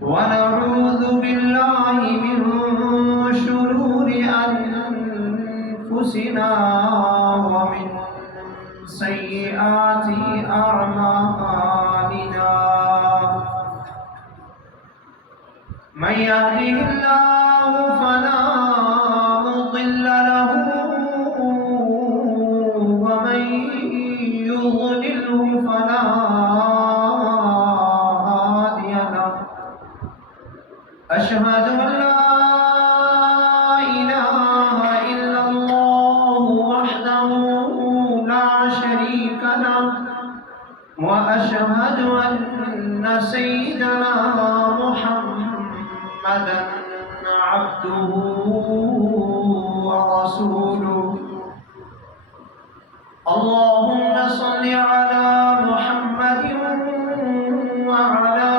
ونعوذ بالله من شرور أنفسنا ومن سيئات أعمالنا. من يهده الله فلا مضل له ومن يضلله فلا هادي له. أشهد أن لا إله إلا الله وحده لا شريك له وأشهد أن سيدنا محمدا عبده ورسوله. اللهم صل على محمد وعلى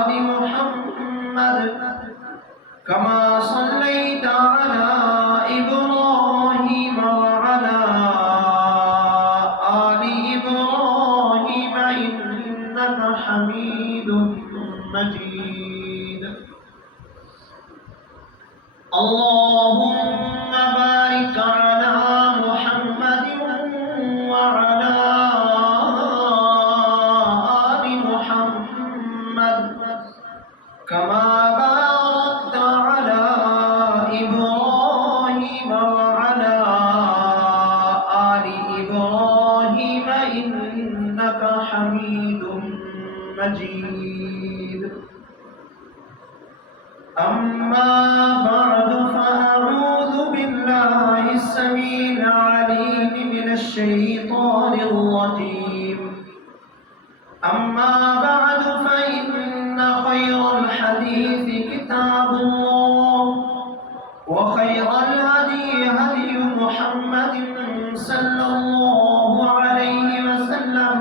آل محمد كما صليت على إبراهيم وعلى آل إبراهيم إنك حميد مجيد. اللهم بارك على محمد وعلى آل محمد كما باركت على إبراهيم وعلى آل إبراهيم إنك حميد مجيد. أما بعد فأعوذ بالله السميع العليم من الشيطان الرجيم. أما بعد فإن خير الحديث كتاب الله وخير الهدي هدي محمد صلى الله عليه وسلم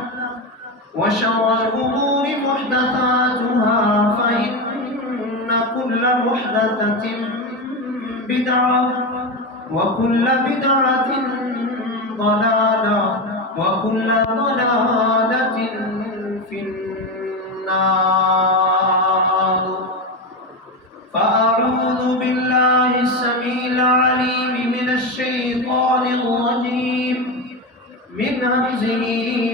وشر الأمور محدثاتها فإن كل محدثة بدعة وكل بدعة ضلالة وكل ضلالة في النار. فأعوذ بالله السميع العليم من الشيطان الرجيم من همزه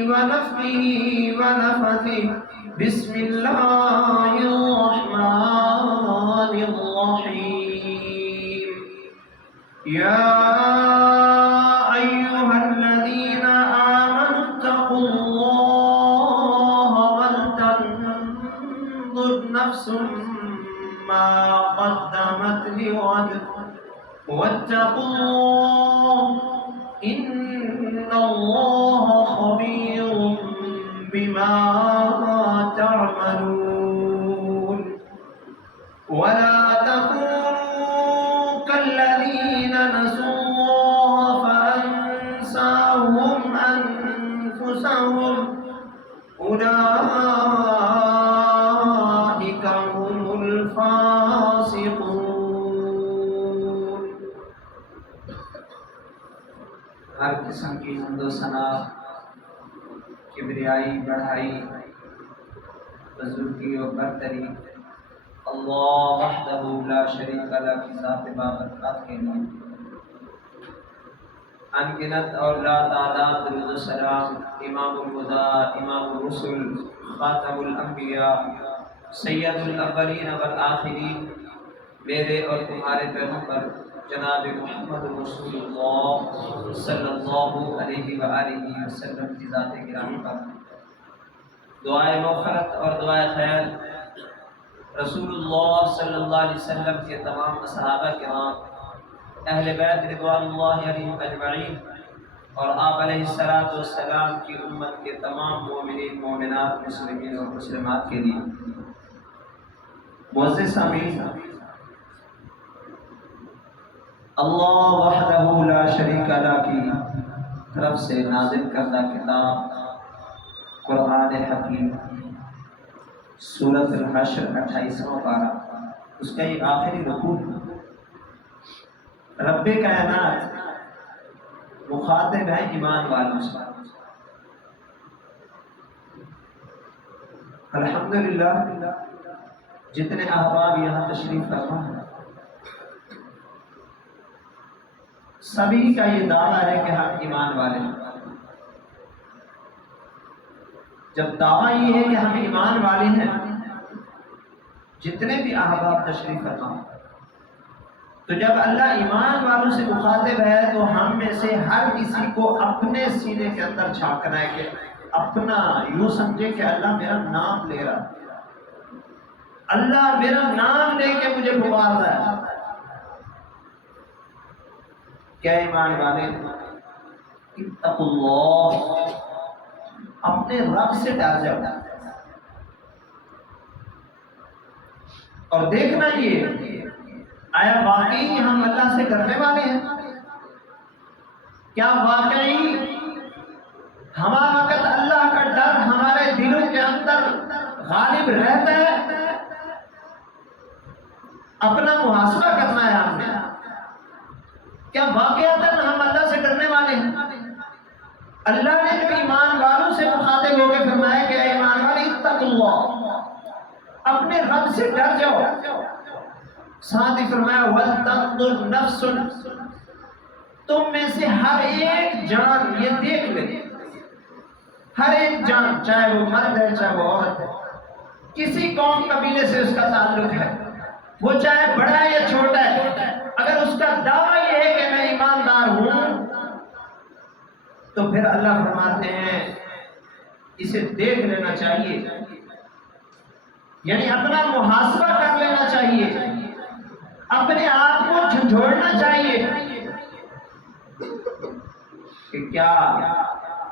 ونفخه ونفثه. بسم الله الرحمن الرحيم. يا أيها الذين آمنوا اتقوا الله ولتنظر نفس ما قدمت لغد واتقوا الله إن الله خبير بما تعملون. ولا تكونوا كالذين نسوا الله فأنساهم أنفسهم أولئك هم الفاسقون. ہر قسم کی حمد و ثنا، کبریائی، بڑھائی، بزرگی و برتری اللہ وحدہ لا شریک لہ کی ذات بابرکات کے لیے ان گنت اور لا تعداد درود و سلام امام الہدیٰ، امام الرسل، خاتم الانبیاء، سید الاولین والآخرین، میرے اور تمہارے پیغمبر جناب محمد رسول اللہ صلی اللہ علیہ وآلہ وسلم کی ذات گرامی پر دعائے مغفرت اور دعائے خیر رسول اللہ صلی اللہ علیہ وسلم کے تمام صحابہ کرام، اہل بیت رضوان اللہ علیہم اجمعین اور آپ علیہ السلام کی امت کے تمام مومنین، مومنات، مسلمین اور مسلمات کے لیے. معزز سامعین، اللہ وحدہ لا شریک لہ کی طرف سے نازل کردہ کتاب قرآن حکیم سورۃ الحشر 28واں پارہ، اس کا یہ آخری رکوع رب کائنات مخاطب ہے ایمان والوں سے. الحمدللہ جتنے احباب یہاں تشریف فرما ہیں سبھی کا یہ دعویٰ ہے کہ ہم ایمان والے ہیں۔ جب دعویٰ یہ ہے کہ ہم ایمان والے ہیں، جتنے بھی احباب تشریف فرما ہیں، تو جب اللہ ایمان والوں سے مخاطب ہے تو ہم میں سے ہر کسی کو اپنے سینے کے اندر جھانکنا ہے کہ اپنا یوں سمجھے کہ اللہ میرا نام لے رہا ہے، اللہ میرا نام لے کے مجھے پکار رہا ہے۔ کیا ایمان والے اتقوا اللہ، اپنے رب سے ڈر جاؤ اور دیکھنا یہ آیا واقعی ہم اللہ سے ڈرنے والے ہیں؟ کیا واقعی ہمارا وقت اللہ کا ڈر ہمارے دلوں کے اندر غالب رہتا ہے؟ اپنا محاسبہ کرنا ہے ہم نے، کیا واقعتاً ہم اللہ سے ڈرنے والے ہیں؟ اللہ نے جو ایمان والوں سے مخاطب ہو کے فرمایا کہ اے ایمان والے اتقوا اللہ، اپنے رب سے ڈر جاؤ، ساتھ ہی فرمایا وَلْتَنظُرْ نَفْسٌ، تم میں سے ہر ایک جان یہ دیکھ لے، ہر ایک جان چاہے وہ مرد ہے چاہے وہ عورت ہے، کسی قوم قبیلے سے اس کا تعلق ہے، وہ چاہے بڑا ہے یا چھوٹا ہے، اگر اس کا دعویٰ یہ ہے کہ میں ایماندار ہوں تو پھر اللہ فرماتے ہیں اسے دیکھ لینا چاہیے، یعنی اپنا محاسبہ کر لینا چاہیے، اپنے آپ کو جھنجھوڑنا چاہیے کہ کیا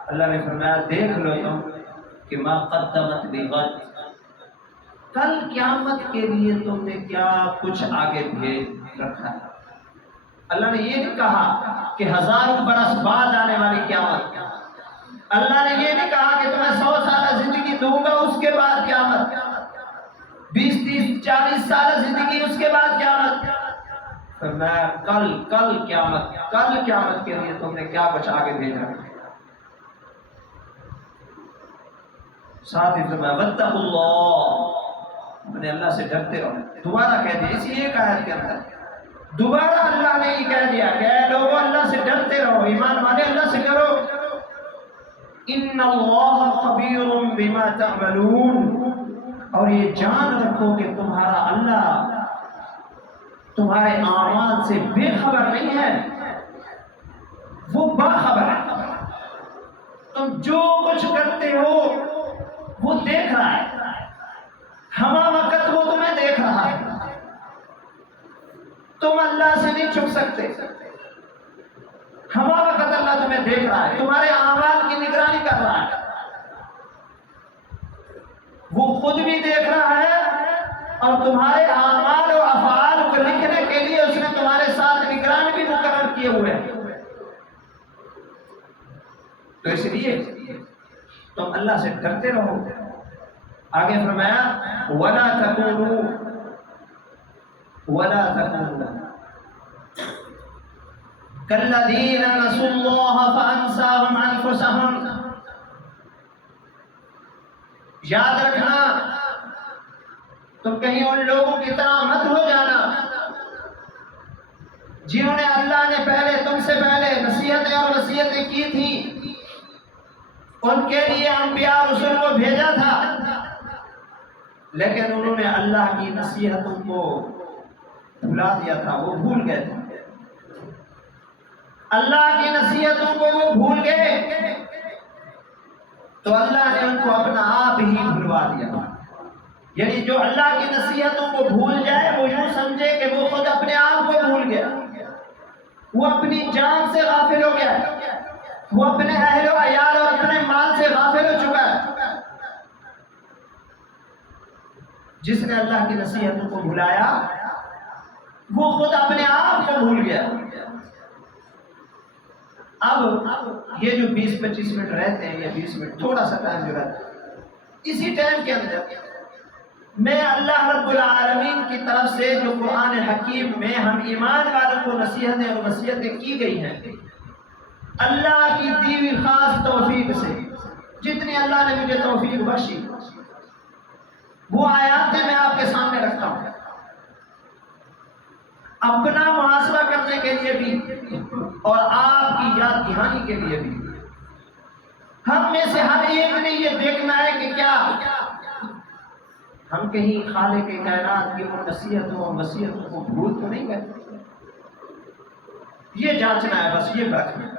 اللہ نے فرمایا دیکھ لو تم کہ ما قدمت لغد، کل قیامت کے لیے تم نے کیا کچھ آگے بھیج رکھا ہے۔ اللہ نے یہ نہیں کہا کہ 1000 برس بعد آنے والی قیامت، اللہ نے یہ نہیں کہا کہ تمہیں 100 سالہ زندگی دوں گا اس کے بعد قیامت، 20 30 40 سالہ زندگی اس کے بعد قیامت، فرمایا کل قیامت کے لیے تم نے کیا کچھ آگے بھیجا۔ ساتھ ہی فرمایا واتقوا اللہ، اپنے اللہ سے ڈرتے رہو۔ دوبارہ کہہ دیا اسی ایک آیت کے اندر، دوبارہ اللہ نے یہ کہہ دیا کہ اے لوگوں اللہ سے ڈرتے رہو، ایمان والے اللہ سے ڈرو۔ ان اللہ خبیر بما تعملون، اور یہ جان رکھو کہ تمہارا اللہ تمہارے اعمال سے بے خبر نہیں ہے، وہ باخبر ہے، تم جو کچھ کرتے ہو وہ دیکھ رہا ہے، ہمہ وقت وہ تمہیں دیکھ رہا ہے، تم اللہ سے نہیں چھپ سکتے، ہمہ وقت اللہ تمہیں دیکھ رہا ہے، تمہارے اعمال کی نگرانی کر رہا ہے، وہ خود بھی دیکھ رہا ہے اور تمہارے اعمال و افعال کو لکھنے کے لیے اس نے تمہارے ساتھ نگران بھی مقرر کیے ہوئے ہیں۔ تو اس لیے تم اللہ سے ڈرتے رہو۔ آگے فرمایا وَلَا تَكُونُوا كَالَّذِينَ نَسُوا اللَّهَ فَأَنسَاهُمْ أَنفُسَهُمْ، یاد رکھنا تم کہیں ان لوگوں کی طرح مت ہو جانا جنہوں نے اللہ نے پہلے تم سے پہلے نصیحتیں اور وصیتیں کی تھی، ان کے لیے انبیاء رسول کو بھیجا تھا، لیکن انہوں نے اللہ کی نصیحتوں کو بھلا دیا تھا، وہ بھول گئے تھے، اللہ کی نصیحتوں کو وہ بھول گئے تو اللہ نے ان کو اپنا آپ ہی بھلوا دیا۔ یعنی جو اللہ کی نصیحتوں کو بھول جائے وہ یوں سمجھے کہ وہ خود اپنے آپ کو بھول گیا، وہ اپنی جان سے غافل ہو گیا، وہ اپنے اہل و عیال اور اپنے مال سے غافل ہو چکا ہے۔ جس نے اللہ کی نصیحتوں کو بھلایا وہ خود اپنے آپ کو بھول گیا۔ اب یہ جو 20-25 منٹ رہتے ہیں یا 20 منٹ تھوڑا سا ٹائم جو رہتا ہے، اسی ٹائم کے اندر میں اللہ رب العالمین کی طرف سے جو قرآن حکیم میں ہم ایمان والوں کو نصیحتیں اور وصیتیں کی گئی ہیں، اللہ کی دی ہوئی خاص توفیق سے جتنی اللہ نے مجھے توفیق بخشی، وہ آیاتیں میں آپ کے سامنے رکھتا ہوں، اپنا محاسبہ کرنے کے لیے بھی اور آپ کی یاد دہانی کے لیے بھی۔ ہم میں سے ہر ایک نے یہ دیکھنا ہے کہ کیا ہم کہیں خالق کائنات کی نصیحتوں اور وصیتوں کو بھول تو نہیں گئے۔ یہ جانچنا ہے، بس یہ پرکھنا ہے۔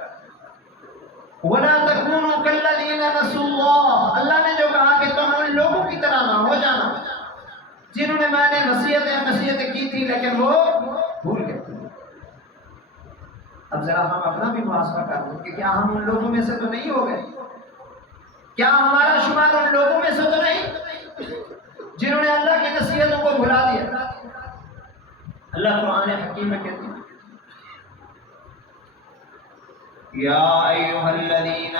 وَلَا تَكُونُوا كَالَّذِينَ نَسُوا اللَّهَ، اللہ نے جو کہا کہ تم ان لوگوں کی طرح نہ ہو جانا جنہوں نے میں نے نصیحتیں کی تھی لیکن وہ بھول گئے۔ اب ذرا ہم اپنا بھی محاسبہ کر لیں کہ کیا ہم ان لوگوں میں سے تو نہیں ہو گئے؟ کیا ہمارا شمار ان لوگوں میں سے تو نہیں جنہوں نے اللہ کی نصیحتوں کو بھلا دیا؟ اللہ قرآن حکیم میں کہتے ہیں یا ایھا الذین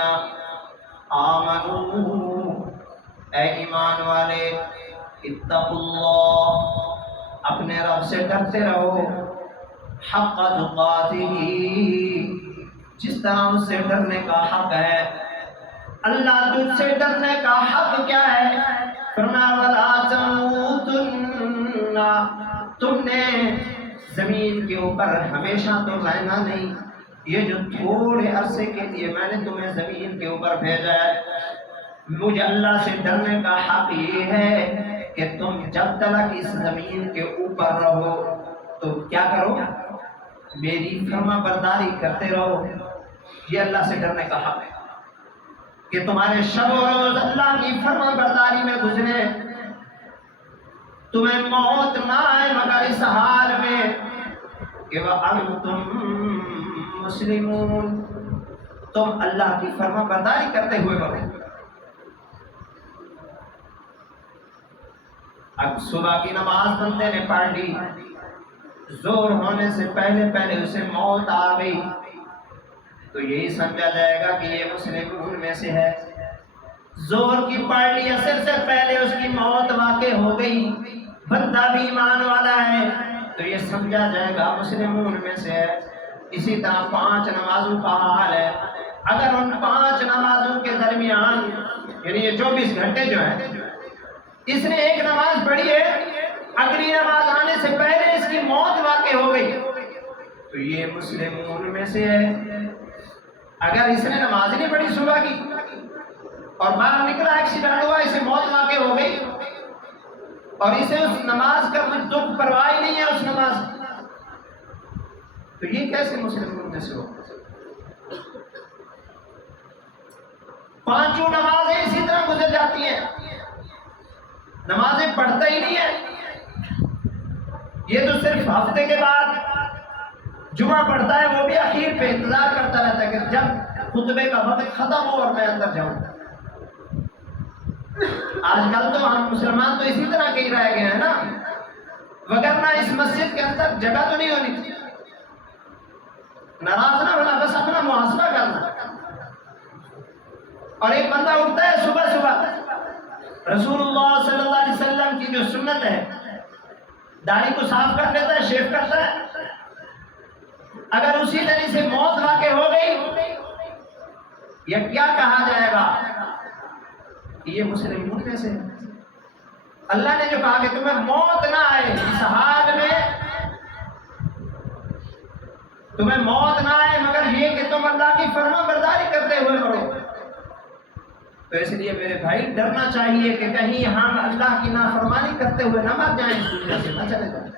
آمنوا، اے ایمان والے، اتقوا اللہ، اپنے رب سے ڈرتے رہو، حق تقاتہ، جس طرح اس سے ڈرنے کا حق ہے۔ اللہ تجھ سے ڈرنے کا حق کیا ہے؟ فرمایا وَلَا تَمُوتُنَّ، تم نے زمین کے اوپر ہمیشہ تو رہنا نہیں، یہ جو تھوڑے عرصے کے لیے میں نے تمہیں زمین کے اوپر بھیجا ہے، مجھے اللہ سے ڈرنے کا حق یہ ہے کہ تم جب تک اس زمین کے اوپر رہو تو کیا کرو؟ میری فرما برداری کرتے رہو۔ یہ اللہ سے ڈرنے کا حق ہے کہ تمہارے شب و روز اللہ کی فرما برداری میں گزرے، تمہیں موت نہ آئے مگر اس حال میں کہ وَأَنْتُمْ مسلمون، تم اللہ کی فرما برداری کرتے ہوئے مرو۔ اب صبح کی نماز بندے نے پڑھ لی، زور ہونے سے پہلے اسے موت آ گئی تو یہی سمجھا جائے گا کہ یہ مسلمون میں سے ہے۔ زور کی پڑھ لی، عصر سے پہلے اس کی موت واقع ہو گئی، بندہ بھی ایمان والا ہے تو یہ سمجھا جائے گا مسلمون میں سے ہے۔ اسی طرح 5 نمازوں کا حال ہے، اگر ان 5 نمازوں کے درمیان یعنی یہ 24 گھنٹے جو ہیں، اس نے ایک نماز پڑھی ہے، اگلی نماز آنے سے پہلے اس کی موت واقع ہو گئی تو یہ مسلمون میں سے ہے۔ اگر اس نے نماز نہیں پڑھی صبح کی اور باہر نکلا، ایکسیڈنٹ ہوا، اسے موت واقع ہو گئی اور اسے اس نماز کا کوئی دکھ پرواہ ہی نہیں ہے اس نماز، تو یہ کیسے مسلمون میں سے ہو؟ 5 نمازیں اسی طرح گزر جاتی ہیں، نمازیں پڑھتا ہی نہیں ہے۔ یہ تو صرف ہفتے کے بعد جمعہ پڑھتا ہے، وہ بھی اخیر پہ انتظار کرتا رہتا ہے کہ جب خطبے کا وقت ختم ہو اور میں اندر جاؤں۔ آج کل تو ہم مسلمان تو اسی طرح کے ہی رہ گئے ہیں نا، وگرنہ اس مسجد کے اندر جگہ تو نہیں ہونی تھی۔ ناراض نہ ہونا، بس اپنا محاسبہ کرنا۔ اور ایک بندہ اٹھتا ہے صبح رسول اللہ صلی اللہ علیہ وسلم کی جو سنت ہے، داڑھی کو صاف کر لیتا ہے، شیو کرتا ہے، اگر اسی طرح سے موت واقع ہو گئی یہ کیا کہا جائے گا؟ یہ مسلمون میں سے ہے۔ اللہ نے جو کہا کہ تمہیں موت نہ آئے، اس حال میں تمہیں موت نہ آئے مگر یہ کہ تم اللہ کی فرما برداری کرتے ہوئے مرو، تو اس لیے میرے بھائی ڈرنا چاہیے کہ کہیں ہم اللہ کی نافرمانی کرتے ہوئے نہ مر جائیں، اس دنیا سے نہ چلے جائیں۔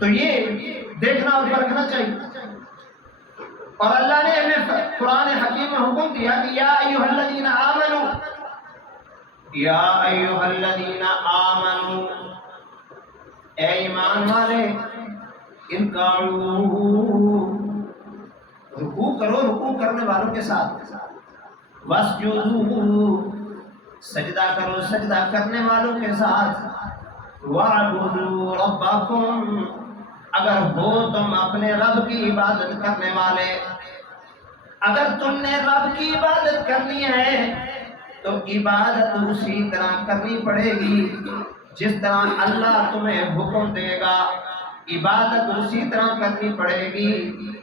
تو یہ دیکھنا اور پرکھنا چاہیے۔ اور اللہ نے ہمیں قرآن حکیم میں حکم دیا کہ یا ایھا الذین آمنوا، یا ایھا الذین آمنوا، اے ایمان والے، ارکعوا، رکوع کرو رکوع کرنے والوں کے ساتھ، واسجدوا، سجدہ کرو سجدہ کرنے والوں کے ساتھ، واعبدوا ربکم، اگر ہو تم اپنے رب کی عبادت کرنے والے، اگر تم نے رب کی عبادت کرنی ہے تو عبادت اسی طرح کرنی پڑے گی جس طرح اللہ تمہیں حکم دے گا، عبادت اسی طرح کرنی پڑے گی۔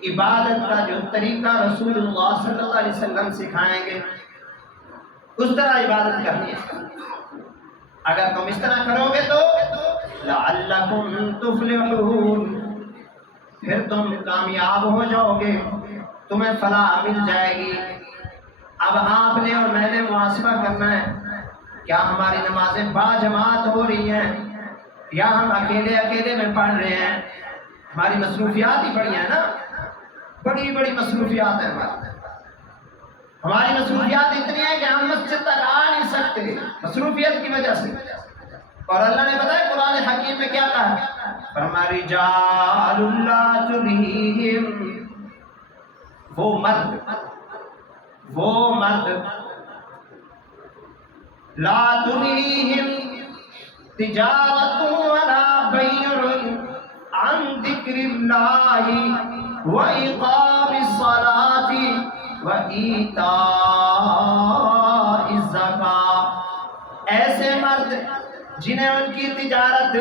عبادت کا جو طریقہ رسول اللہ صلی اللہ علیہ وسلم سکھائیں گے اس طرح عبادت کرنی ہے. اگر تم اس طرح کرو گے تو لعلکم تفلحون، پھر تم کامیاب ہو جاؤ گے، تمہیں فلاح مل جائے گی. اب آپ نے اور میں نے محاسبہ کرنا ہے، کیا ہماری نمازیں با جماعت ہو رہی ہیں یا ہم اکیلے اکیلے میں پڑھ رہے ہیں؟ ہماری مصروفیات ہی بڑی ہیں نا، بڑی بڑی مصروفیات ہیں ہماری مصروفیات اتنی ہیں کہ ہم مسجد تک آ نہیں سکتے مصروفیت کی وجہ سے. اور اللہ نے بتایا قرآن حکیم میں کیا کہا، فرمایا رجال لا تلہیہم، وہ مرد لا تلہیہم تجارت ولا بیع عن ذکر اللہ وإقام الصلاة وإیتاء الزکاة. ایسے مرد جنہیں ان کی تجارت،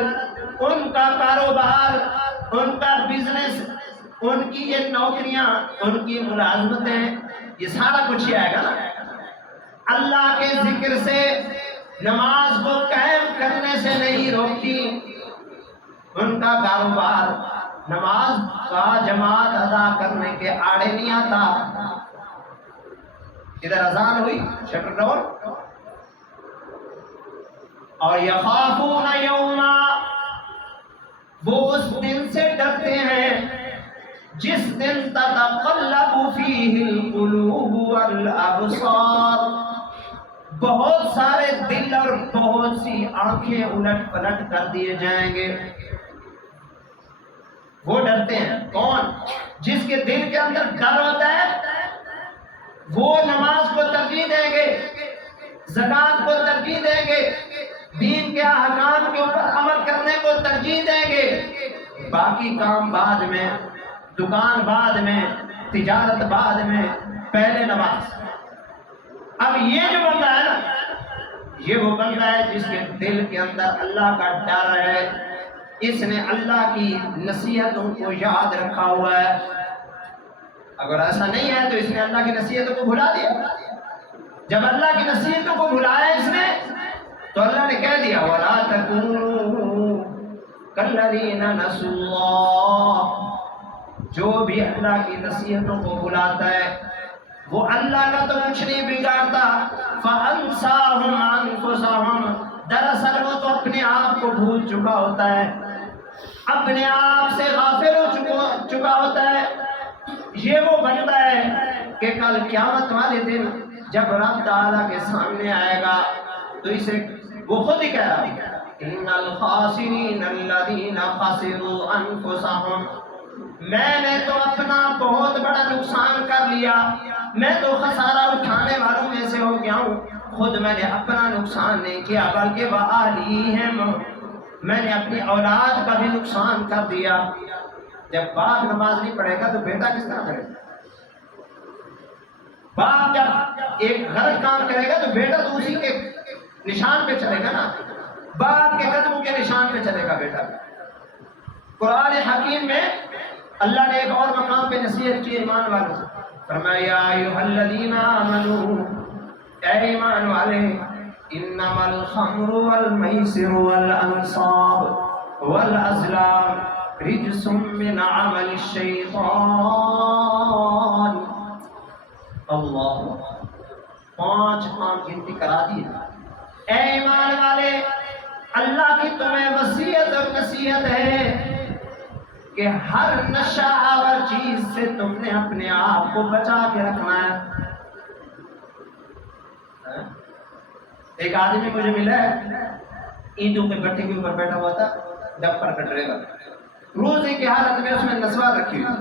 ان کا کاروبار، ان کا بزنس، ان کی یہ نوکریاں، ان کی ملازمتیں، یہ سارا کچھ ہی آئے گا نا، اللہ کے ذکر سے نماز کو قائم کرنے سے نہیں روکتی. ان کا کاروبار نماز کا جماعت ادا کرنے کے آڑے نہیں آتا. ادھر اذان ہوئی شٹر ڈور، اور یخافون یوما، وہ اس دن سے ڈرتے ہیں جس دن تتقلب فیہ القلوب والابصار، بہت سارے دل اور بہت سی آنکھیں الٹ پلٹ کر دیے جائیں گے. وہ ڈرتے ہیں کون؟ جس کے دل کے اندر ڈر ہوتا ہے وہ نماز کو ترجیح دیں گے، زکوٰۃ کو ترجیح دیں گے، دین کے احکام کے اوپر عمل کرنے کو ترجیح دیں گے. باقی کام بعد میں، دکان بعد میں، تجارت بعد میں، پہلے نماز. اب یہ جو بندہ ہے نا، یہ وہ بندہ ہے جس کے دل کے اندر اللہ کا ڈر ہے، اس نے اللہ کی نصیحتوں کو یاد رکھا ہوا ہے. اگر ایسا نہیں ہے تو اس نے اللہ کی نصیحتوں کو بھلا دیا. جب اللہ کی نصیحتوں کو بھلایا اس نے تو اللہ نے کہہ دیا وَلَا تَكُونُوا كَالَّذِينَ نَسُوا اللَّهَ، جو بھی اللہ کی نصیحتوں کو بھلاتا ہے وہ اللہ کا تو کچھ نہیں بگاڑتا. فَأَنْسَاهُمْ أَنفُسَهُمْ، دراصل وہ تو اپنے آپ کو بھول چکا ہوتا ہے، اپنے آپ سے غافل ہو چکا ہوتا ہے. یہ وہ بندہ ہے کہ کل قیامت والے دن جب رب تعالیٰ کے سامنے آئے گا تو اسے وہ خود ہی کہہ رہا ہے ان الخاسرین الذین خسروا انفسهم، میں نے تو اپنا بہت بڑا نقصان کر لیا، میں تو خسارہ اٹھانے والوں میں سے ہو گیا ہوں. خود میں نے اپنا نقصان نہیں کیا بلکہ وَأَهْلِيهِمْ، میں نے اپنی اولاد کا بھی نقصان کر دیا. جب باپ نماز نہیں پڑھے گا تو بیٹا کس طرح کرے گا؟ باپ جب ایک غلط کام کرے گا تو بیٹا تو اسی کے نشان پہ چلے گا نا، باپ کے قدموں کے نشان پہ چلے گا بیٹا. قرآن حکیم میں اللہ نے ایک اور مقام پہ نصیحت کی ایمان والوں سے، فرمایا یا ایھا الذین آمنوا، اے ایمان والے، انما الخمر والمیسر والانصاب والازلام رجس من عمل الشیطان. اللہ 5 کام گنتی کرا دی. اے ایمان والے، اللہ کی تمہیں وصیت اور نصیحت ہے کہ ہر نشہ آور چیز سے تم نے اپنے آپ کو بچا کے رکھنا ہے. ایک آدمی مجھے ملا ہے، اینٹوں کے بٹھے کے اوپر بیٹھا ہوا تھا، ڈب پر کٹ رہے گا، روزے کی حالت میں اس میں نسوار رکھی ہوئی،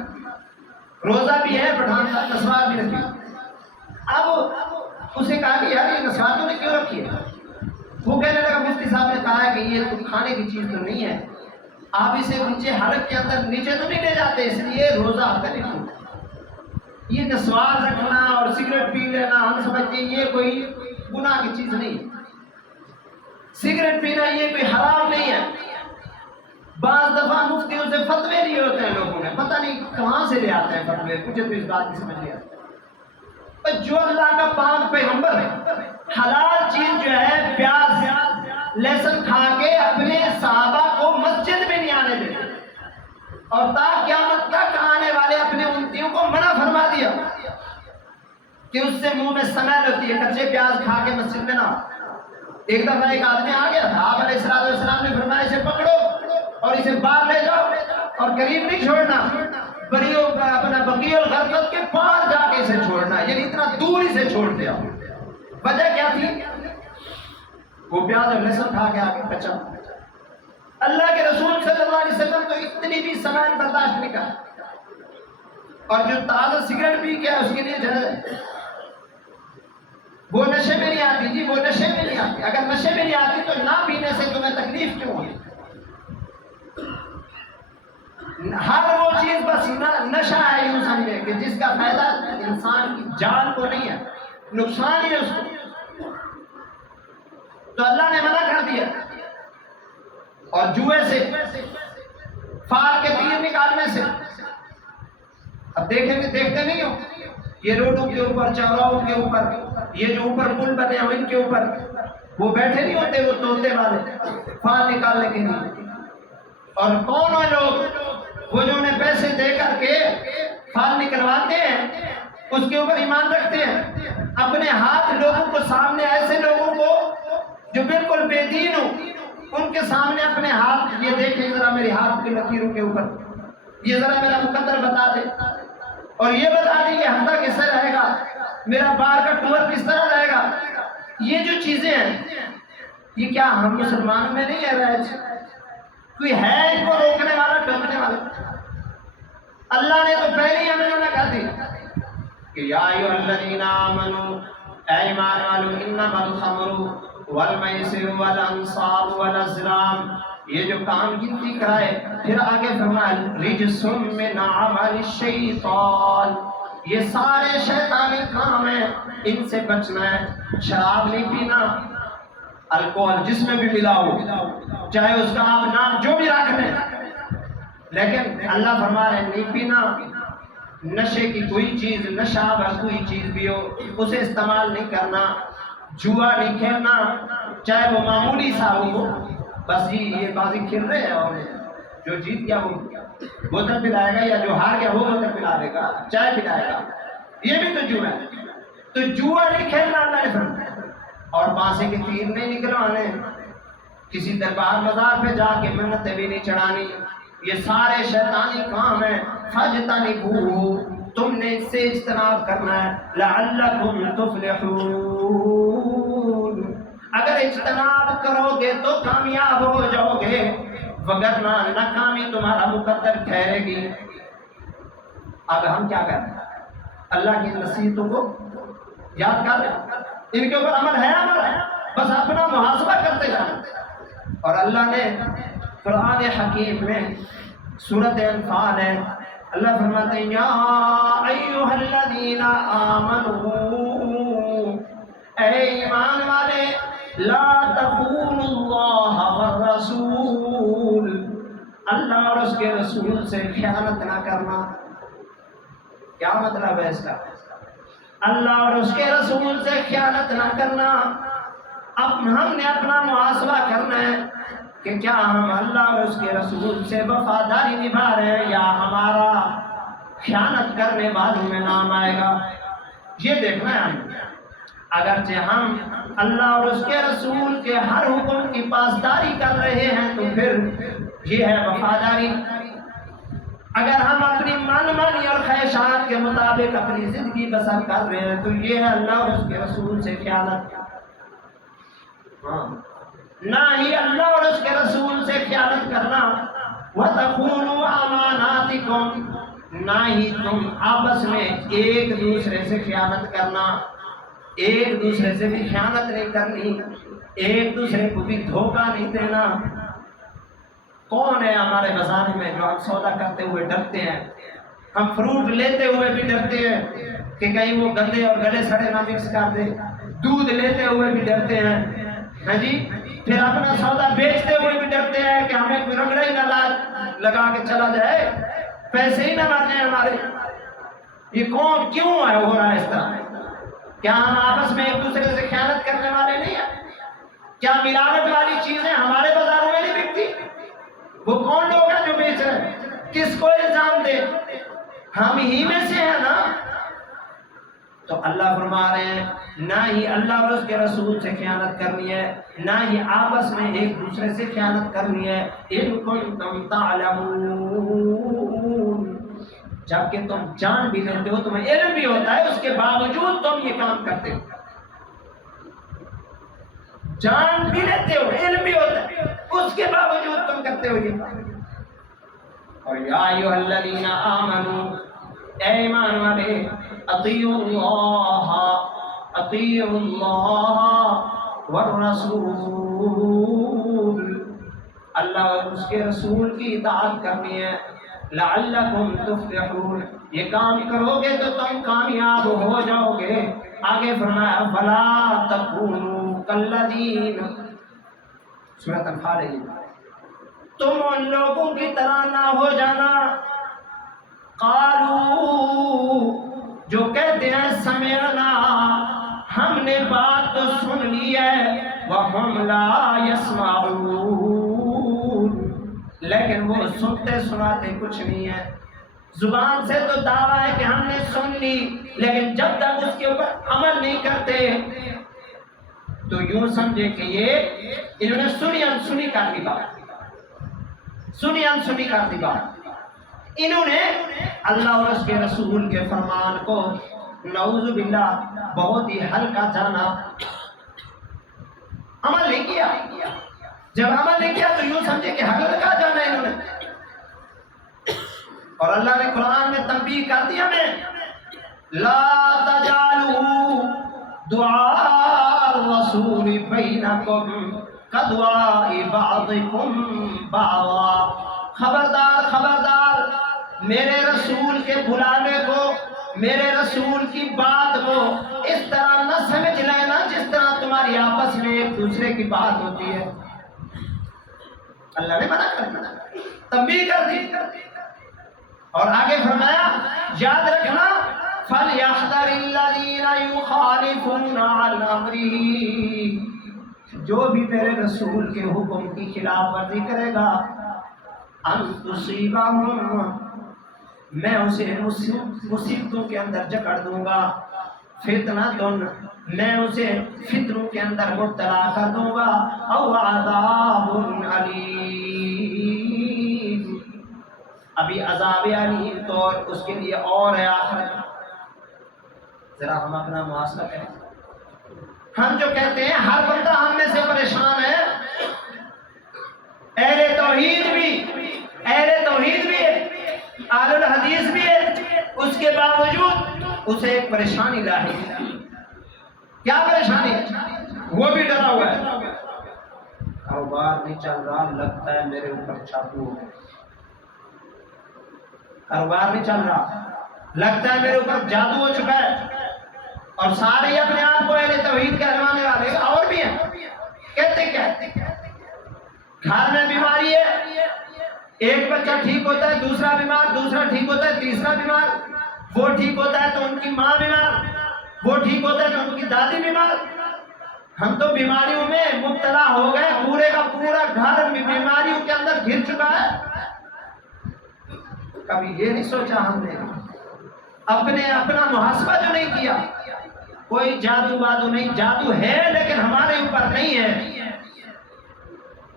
روزہ بھی ہے پٹھان کا، نسوار بھی رکھی ہوئی. اب اسے کہا کہ یار یہ نسوار تو نے کیوں رکھی ہے؟ وہ کہنے لگا مفتی صاحب نے کہا ہے کہ یہ تو کھانے کی چیز تو نہیں ہے، آپ اسے نیچے حلق کے اندر نیچے تو نہیں لے جاتے، اس لیے روزہ آتا نہیں. یہ نسوار رکھنا اور سگریٹ پی لینا ہم سمجھتے ہیں یہ کوئی گناہ کی چیز نہیں. سگریٹ پینا یہ کوئی حرام نہیں ہے. بعض دفعہ مفتیوں سے فتوے لیے ہوتے ہیں لوگوں نے، پتہ نہیں کہاں سے لے آتے ہیں فتوے، مجھے تو اس بات کی سمجھ نہیں آتی. جو اللہ کا پاک پیغمبر ہے، حلال چیز جو ہے پیاز لہسن کھا کے اپنے صحابہ کو مسجد میں نہیں آنے دیتے، اور تا قیامت تک آنے والے اپنے امتیوں کو منع فرما دیا کہ اس سے منہ میں سمیل ہوتی ہے، کچے پیاز کھا کے مسجد میں نہ۔ ایک دفعہ ایک آدمی آ گیا تھا، آپ علیہ السلام نے فرمایا اسے پکڑو اور اسے باہر لے جاؤ اور قریب نہیں چھوڑنا، اپنا بقیع الغرقد کے پار جا کے اسے چھوڑنا، یعنی اتنا دور اسے چھوڑ دیا۔ وجہ کیا تھی؟ وہ پیاز اور لہسن کھا کے آگے کچا۔ اللہ کے رسول صلی اللہ علیہ وسلم تو اتنی بھی سماعت برداشت نہیں کرتا، اور جو تازہ سگریٹ پی کے اس کے لیے جائز ہے۔ وہ نشے میں نہیں آتی جی، وہ نشے میں نہیں آتی۔ اگر نشے میں نہیں آتی تو نہ پینے سے تمہیں تکلیف کیوں ہوئی؟ ہر وہ چیز بس نشہ ہے، یوں سمجھے کہ جس کا فائدہ انسان کی جان کو نہیں ہے، نقصان ہی ہے اس کو، تو اللہ نے منع کر دیا۔ اور جوئے سے، فال کے تیر نکالنے سے، اب دیکھتے نہیں ہو یہ روڈوں کے اوپر، چوراہوں کے اوپر، یہ جو اوپر پل بنے ہیں ان کے اوپر وہ بیٹھے نہیں ہوتے، وہ طوطے والے فال نکالنے کے لیے۔ اور کون ہیں لوگ؟ وہ جو انہیں پیسے دے کر کے فال نکلواتے ہیں، اس کے اوپر ایمان رکھتے ہیں، اپنے ہاتھ لوگوں کو سامنے، ایسے لوگوں کو جو بالکل بے دین ہو ان کے سامنے اپنے ہاتھ، یہ دیکھیں ذرا میرے ہاتھ کی لکیروں کے اوپر، یہ ذرا میرا مقدر بتا دے، اور یہ بتا دیں کہ ہفتہ کس طرح رہے گا، میرا بار کا ٹور کس طرح رہے گا۔ یہ جو چیزیں ہیں یہ کیا ہم مسلمانوں میں نہیں ہے رائج؟ کوئی ہے ان کو روکنے والا، ٹوکنے والا؟ اللہ نے تو پہلے ہی ہمیں منع کر دی کہ یا ایھا الذین آمنوا، اے ایمان والو، انما الخمر والمیسر والانصاب والازلام، یہ جو کام گنتی کرائے، پھر آگے فرمایا رجس من عمل الشیطان، یہ سارے شیطانی کام ہیں، ان سے بچنا ہے۔ شراب نہیں پینا، الکوہل جس میں بھی ملا ہو، چاہے اس کا آپ نام جو بھی رکھ لیں، لیکن اللہ فرما رہے ہیں نہیں پینا۔ نشے کی کوئی چیز، نشہ بھر کوئی چیز بھی ہو اسے استعمال نہیں کرنا۔ جوا نہیں کھیلنا، چاہے وہ معمولی سا ہو، بس یہ بازی کھیل رہے ہیں اور جو جیت گیا وہ بوتل پلائے گا، یا جو ہار گیا وہ بوتل پلا دے گا، چائے پلائے گا، یہ بھی تو جوا ہے۔ تو جوا نہیں کھیلنا اللہ نے فرمایا، اور پانسے کے تیر نہیں نکلوانے، کسی دربار مزار پہ جا کے منتیں بھی نہیں چڑھانی، یہ سارے شیطانی کام ہیں۔ فاجتنبوہ، تم نے اس سے اجتناب کرنا ہے، لعلکم تفلحون، اگر اجتناب کرو گے تو کامیاب ہو جاؤ گے، وگرنہ ناکامی تمہارا مقدر ٹھہرے گی۔ اب ہم کیا کریں؟ اللہ کی نصیحتوں کو یاد کر لیں، ان کے اوپر عمل ہے ہمارا، بس اپنا محاسبہ کرتے جانا۔ اور اللہ نے قرآن حکیم میں سورۃ انفال ہے، اللہ فرماتے ہیں یا ایھا الذین آمنوا، اے ایمان والے، لا تخونوا اللہ والرسول، اللہ اور اس کے رسول سے خیانت نہ کرنا۔ کیا مطلب ہے اس کا؟ اللہ اور اس کے رسول سے خیانت نہ کرنا۔ اب ہم نے اپنا محاسبہ کرنا ہے کہ کیا ہم اللہ اور اس کے رسول سے وفاداری نبھا رہے ہیں، یا ہمارا خیانت کرنے والوں میں نام آئے گا، یہ دیکھنا ہے ہمیں۔ اگرچہ ہم اللہ اور اس کے رسول کے ہر حکم کی پاسداری کر رہے ہیں تو پھر یہ ہے وفاداری۔ اگر ہم اپنی من مانی اور خواہشات کے مطابق اپنی زندگی بسر کر رہے ہیں تو یہ ہے اللہ اور اس کے رسول سے خیانت۔ نہ ہی اللہ اور اس کے رسول سے خیانت کرنا، وَتَخُونُوا أَمَانَاتِكُمْ، نہ ہی تم آپس میں ایک دوسرے سے خیانت کرنا، ایک دوسرے سے بھی خیانت نہیں کرنی، ایک دوسرے کو بھی دھوکہ نہیں دینا۔ کون ہے ہمارے بازار میں جو ہم سودا کرتے ہوئے ڈرتے ہیں؟ ہم فروٹ لیتے ہوئے بھی ڈرتے ہیں کہ کہیں وہ گندے اور گلے سڑے نہ مکس کر دے، دودھ لیتے ہوئے بھی ڈرتے ہیں، ہاں جی، پھر اپنا سودا بیچتے ہوئے بھی ڈرتے ہیں کہ ہمیں کوئی رگڑا ہی نہ لگا کے چلا جائے، پیسے ہی نہ بن جائیں ہمارے۔ یہ کون کیوں ہے ہو رہا ہے اس طرح؟ کیا ہم آپس میں ایک دوسرے سے خیانت کرنے کیا ملاوٹ والی چیزیں ہمارے بازاروں میں نہیں بکتی؟ وہ کون لوگ ہیں جو بیچ رہے ہیں؟ کس کو الزام دے؟ ہم ہی میں سے ہیں نا۔ تو اللہ فرما رہے ہیں نہ ہی اللہ اور اس کے رسول سے خیانت کرنی ہے، نہ ہی آپس میں ایک دوسرے سے خیانت کرنی ہے۔ ان کنتم تعلمون، جبکہ تم جان بھی لیتے ہو، تمہیں علم بھی ہوتا ہے، اس کے باوجود تم یہ کام کرتے ہو۔ جان بھی لیتے ہو، علم بھی ہوتا ہے، اس کے باوجود تم کرتے ہو یہ کام۔ اور یا ایھا الذین آمنوا، اے ایمان والے، اطیعوا اللہ والرسول، اللہ اور اس کے رسول کی اطاعت کرنی ہے۔ لعلکم تفلحون، یہ کام کرو گے تو تم کامیاب ہو جاؤ گے۔ آگے فرمایا فلا تکونوا کالذین، سورۃ انفال ہے، تم ان لوگوں کی طرح نہ ہو جانا، قالوا، جو کہتے ہیں سمعنا، ہم نے بات تو سن لی ہے، وہم لا یسمعون، لیکن وہ سنتے سناتے کچھ نہیں ہے۔ زبان سے تو دعویٰ ہے کہ ہم نے سن لی، لیکن جب تک اس کے اوپر عمل نہیں کرتے تو یوں سمجھے کہ یہ انہوں نے سنی انسنی کر دی بات، سنی انسنی کر دی بات۔ انہوں نے اللہ اور اس کے رسول کے فرمان کو نعوذ باللہ بہت ہی ہلکا جانا، عمل نہیں کیا۔ جب عمل نہیں کیا تو یوں سمجھے کہ ہلکا جانا انہوں نے۔ اور اللہ نے قرآن میں تنبیہ کر دی ہمیں، لا تجعلوا دعاء الرسول بینکم کدعاء بعضکم بعضا، خبردار خبردار، میرے رسول کے بلانے کو، میرے رسول کی بات کو اس طرح نہ سمجھ لینا جس طرح تمہاری آپس میں ایک دوسرے کی بات ہوتی ہے۔ اللہ نے منع کر دیا، تنبیہ کر دی، اور آگے فرمایا یاد رکھنا فَلْيَحْذَرِ الَّذِينَ يُخَالِفُونَ عَنْ أَمْرِهِ، جو بھی میرے رسول کے حکم کی خلاف ورزی کرے گا، أَن تُصِيبَهُمْ، میں اسے مصیبتوں کے اندر جکڑ دوں گا، فتنۃ، میں اسے فتنوں کے اندر مبتلا کر دوں گا، او عذاب علیم، ابھی عذاب علیم تو اس کے لیے اور ہے آخرت۔ ذرا ہم اپنا محاسبہ کریں، ہم جو کہتے ہیں ہر بندہ ہم میں سے پریشان ہے، اہل توحید بھی ہے، اہل الحدیث بھی ہے، اس کے باوجود اسے ایک پریشانی لاحق ہے۔ کیا پریشانی ہے؟ وہ بھی ڈرا ہوا ہے، کاروبار نہیں چل رہا، لگتا ہے میرے اوپر چاقو ہو گیا، کاروبار نہیں چل رہا، لگتا ہے میرے اوپر جادو ہو چکا ہے۔ اور سارے اپنے آپ کو اہل توحید کہلوانے والے اور بھی ہیں، کہتے کیا؟ گھر میں بیماری ہے، ایک بچہ ٹھیک ہوتا ہے، دوسرا بیمار، دوسرا ٹھیک ہوتا ہے، تیسرا بیمار، وہ ٹھیک ہوتا ہے تو ان کی ماں بیمار، وہ ٹھیک ہوتا ہے تو ان کی دادی بیمار۔ ہم تو بیماریوں میں مبتلا ہو گئے، پورے کا پورا گھر بیماریوں کے اندر گھر چکا ہے۔ کبھی یہ نہیں سوچا ہم نے، اپنا محاسبہ جو نہیں کیا، کوئی جادو بادو نہیں، جادو ہے لیکن ہمارے اوپر نہیں ہے۔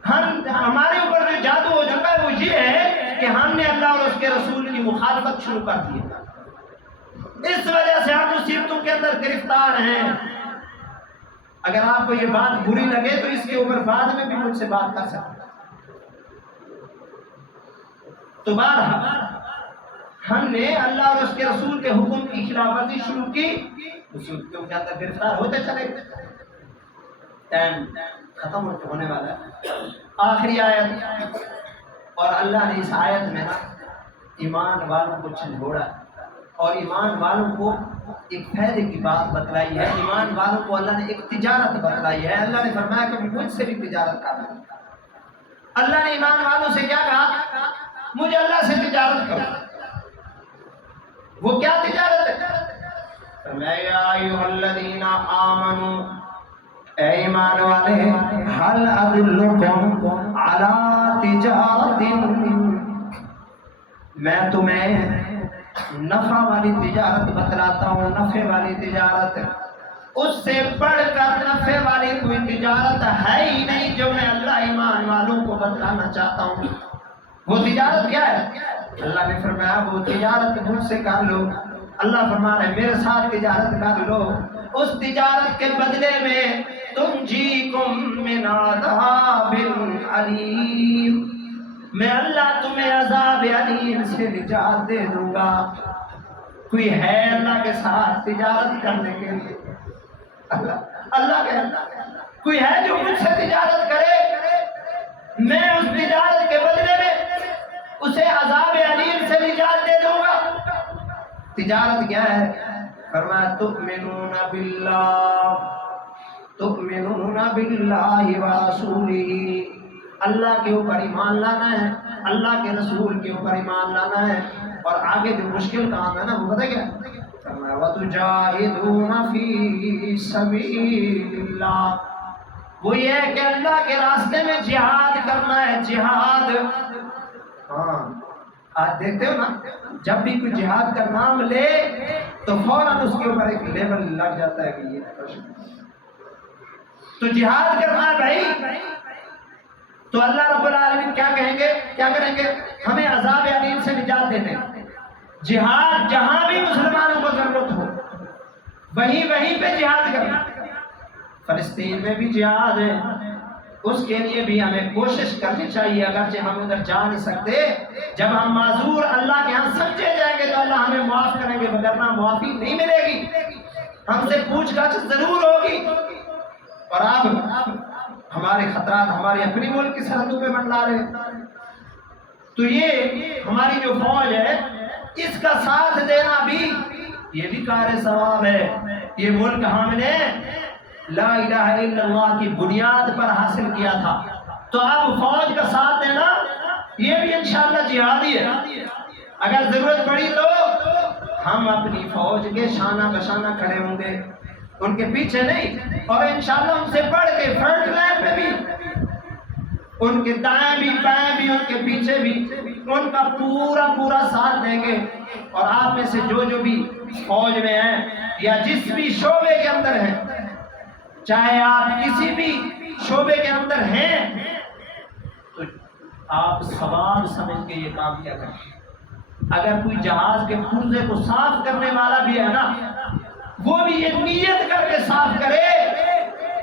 ہمارے اوپر جو جادو ہو چکا ہے وہ یہ ہے کہ ہم نے اللہ اور اس کے رسول کی مخالفت شروع کر دی، اس وجہ سے ہم مصیبتوں کے اندر گرفتار ہیں۔ اگر آپ کو یہ بات بری لگے تو اس کے اوپر بعد میں بھی مجھ سے بات کر سکتے۔ تو بہرحال ہم نے اللہ اور اس کے رسول کے حکم کی خلاف ورزی شروع کی، مصیبتوں کے اندر گرفتار ہوتے چلے گئے۔ ٹائم ختم ہونے والا ہے، آخری آیت، اور اللہ نے اس آیت میں نا ایمان والوں کو جھنجھوڑا اور ایمان والوں کو ایک فائدے کی بات بتلائی ہے، ایمان والوں کو اللہ نے ایک تجارت بتلائی ہے۔ اللہ نے فرمایا کہ مجھ سے بھی تجارت کرنا۔ اللہ نے ایمان والوں سے کیا کہا؟ مجھے اللہ سے تجارت کرو۔ وہ کیا تجارت ہے؟ فرمایا یا ایھا الذین آمنوا، اے ایمان والے حل ادلکم علی تجارت، میں تمہیں نفع والی تجارت بتلاتا ہوں، نفع والی تجارت، اس سے بڑھ کر نفع والی کوئی تجارت ہے ہی نہیں جو میں اللہ ایمان والوں کو بتلانا چاہتا ہوں۔ وہ تجارت کیا ہے؟ اللہ نے فرمایا وہ تجارت مجھ سے کر لو، اللہ فرما رہے میرے ساتھ تجارت کر لو، اس تجارت کے بدلے میں تنجیکم من عذاب علیم، میں اللہ تمہیں عذاب علیم سے نجات دے دوں گا۔ کوئی ہے اللہ کے ساتھ تجارت کرنے کے لیے؟ اللہ کے کوئی ہے جو مجھ سے تجارت کرے، میں اس تجارت کے بدلے میں اسے عذاب علیم سے نجات دے دوں گا۔ تجارت کیا ہے؟ فرمایا تؤمنون باللہ، تؤمنون باللہ ورسولہ، اللہ کے اوپر ایمان لانا ہے، اللہ کے رسول کے اوپر ایمان لانا ہے، اور آگے جو مشکل کام ہے نا وہ پتہ کیا؟ فرمایا وَتُجَاهِدُونَ فِي سَبِيلِ اللَّهِ، وہ یہ ہے کہ اللہ کے راستے میں جہاد کرنا ہے، جہاد۔ ہاں آج دیکھتے ہو نا جب بھی کوئی جہاد کا نام لے تو فوراً اس کے اوپر ایک لیبل لگ جاتا ہے کہ یہ تو جہاد کرنا ہے بھائی، تو اللہ رب العالمین کیا کہیں گے، کیا کریں گے؟ ہمیں عذاب علیم سے نجات دیتے ہیں۔ جہاد جہاں بھی مسلمانوں کو ضرورت ہو وہیں پہ جہاد کرنا۔ فلسطین میں بھی جہاد ہے، اس کے لیے بھی ہمیں کوشش کرنی چاہیے، اگرچہ ہم ادھر جا نہیں سکتے، جب ہم معذور اللہ کے ہاں سمجھے جائیں گے تو اللہ ہمیں معاف کریں گے، وگرنہ معافی نہیں ملے گی، ہم سے پوچھ گچھ ضرور ہوگی۔ اور اب ہمارے خطرات ہمارے اپنی ملک کی سرحدوں پہ منڈلا رہے، تو یہ ہماری جو فوج ہے اس کا ساتھ دینا بھی یہ بھی کار ثواب ہے۔ یہ ملک ہم نے لا الہ الا اللہ کی بنیاد پر حاصل کیا تھا، تو اب فوج کا ساتھ دینا یہ بھی انشاءاللہ جہادی ہے۔ اگر ضرورت پڑی تو ہم اپنی فوج کے شانہ بشانہ کھڑے ہوں گے، ان کے پیچھے نہیں، اور انشاءاللہ ان سے بڑھ کے فرنٹ لائن پہ بھی، ان کے دائیں بھی بائیں بھی ان کے پیچھے بھی ان کا پورا ساتھ دیں گے۔ اور آپ میں سے جو بھی فوج میں ہیں یا جس بھی شعبے کے اندر ہیں، چاہے آپ کسی بھی شعبے کے اندر ہیں، تو آپ ثواب سمجھ کے یہ کام کیا کریں۔ اگر کوئی جہاز کے پرزے کو صاف کرنے والا بھی ہے نا، وہ بھی یہ نیت کر کے صاف کرے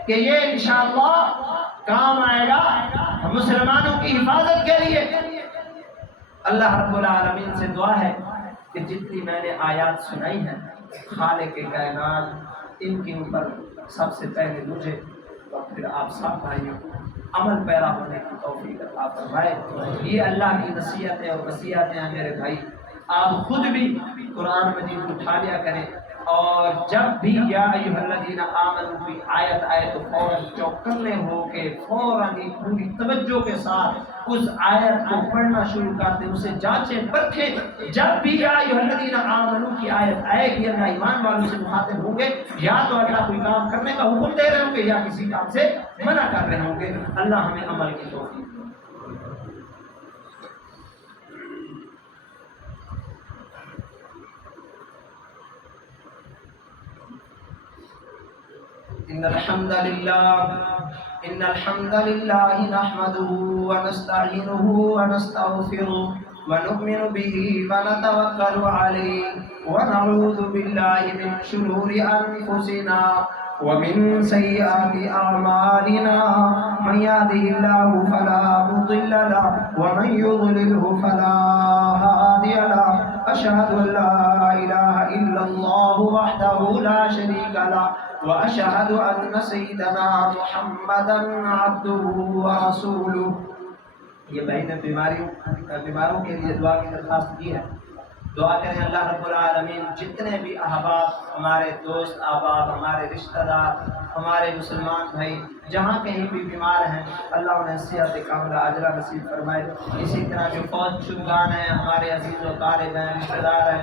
کہ یہ انشاءاللہ کام آئے گا مسلمانوں کی حفاظت کے لیے۔ اللہ رب العالمین سے دعا ہے کہ جتنی میں نے آیات سنائی ہیں خالق کائنات، ان کے اوپر سب سے پہلے مجھے اور پھر آپ سب بھائیوں عمل پیرا ہونے کی توفیق عطا فرمائے۔ یہ اللہ کی نصیحتیں اور وصیتیں ہیں میرے بھائی، آپ خود بھی قرآن مجید اٹھا لیا کریں، اور جب بھی یا ایھا الذین آمنوا کی آیت آئے تو فوراً چوکنے ہو کے فوراً ایک پوری توجہ کے ساتھ اس آیت کو پڑھنا شروع کر دیں، اسے جانچیں پرکھیں۔ جب بھی یا ایھا الذین آمنوا کی آیت آئے کہ اللہ ایمان والوں سے مخاطب ہوں گے، یا تو اللہ کوئی کام کرنے کا حکم دے رہے ہوں گے یا کسی کام سے منع کر رہے ہوں گے۔ اللہ ہمیں عمل کی توفیق۔ إن الحمد لله نحمده ونستعينه ونستغفره ونؤمن به ونتوكل عليه ونعوذ بالله من شرور أنفسنا ومن سيئات أعمالنا، من يهده الله فلا مضل له ومن يضلله فلا هادي له، أشهد أن لا إله إلا الله وحده لا شريك له، وأشهد أن سيدنا محمدا عبده ورسوله۔ یہ بہن نے بیماروں کے لیے دعا کی درخواست کی ہے، دعا کریں اللہ رب العالمین جتنے بھی احباب، ہمارے دوست احباب، ہمارے رشتہ دار، ہمارے مسلمان بھائی جہاں کہیں بھی بیمار ہیں، اللہ انہیں صحت کاملہ عاجلہ نصیب فرمائے۔ اسی طرح جو فوج شدگان ہیں، ہمارے عزیز و طالب ہیں، رشتہ دار ہیں،